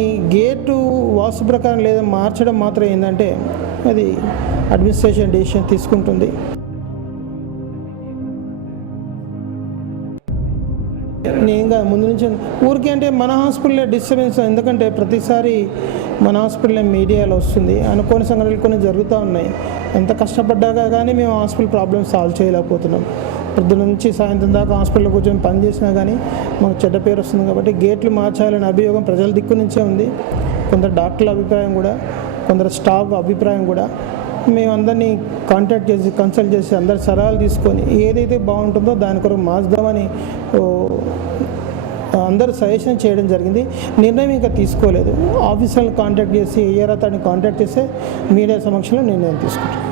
ఈ గేటు వాస్తు ప్రకారం లేదా మార్చడం మాత్రం ఏంటంటే అది అడ్మినిస్ట్రేషన్ డెసిషన్ తీసుకుంటుంది. నేనుగా ముందు నుంచి ఊరికి అంటే మన హాస్పిటల్లో డిస్టర్బెన్స్, ఎందుకంటే ప్రతిసారి మన హాస్పిటల్లో మీడియాలో వస్తుంది, అనుకోని సంఘటనలు కొన్ని జరుగుతూ ఉన్నాయి. ఎంత కష్టపడ్డాక కానీ మేము హాస్పిటల్ ప్రాబ్లమ్ సాల్వ్ చేయలేకపోతున్నాం. పొద్దున నుంచి సాయంత్రం దాకా హాస్పిటల్లో కూర్చొని పని చేసినా కానీ మాకు చెడ్డ పేరు వస్తుంది. కాబట్టి గేట్లు మార్చాలనే అభియోగం ప్రజల దిక్కు నుంచే ఉంది. కొందరు డాక్టర్ల అభిప్రాయం కూడా, కొందరు స్టాఫ్ అభిప్రాయం కూడా. మేము అందరినీ కాంటాక్ట్ చేసి కన్సల్ట్ చేసి అందరి సలహాలు తీసుకొని ఏదైతే బాగుంటుందో దాని కొరకు మార్చుదామని అందరూ సజెషన్ చేయడం జరిగింది. నిర్ణయం ఇంకా తీసుకోలేదు. ఆఫీసర్లను కాంటాక్ట్ చేసి ఏ రాతాన్ని కాంటాక్ట్ చేస్తే మీడియా సమక్షంలో నిర్ణయం తీసుకుంటాం.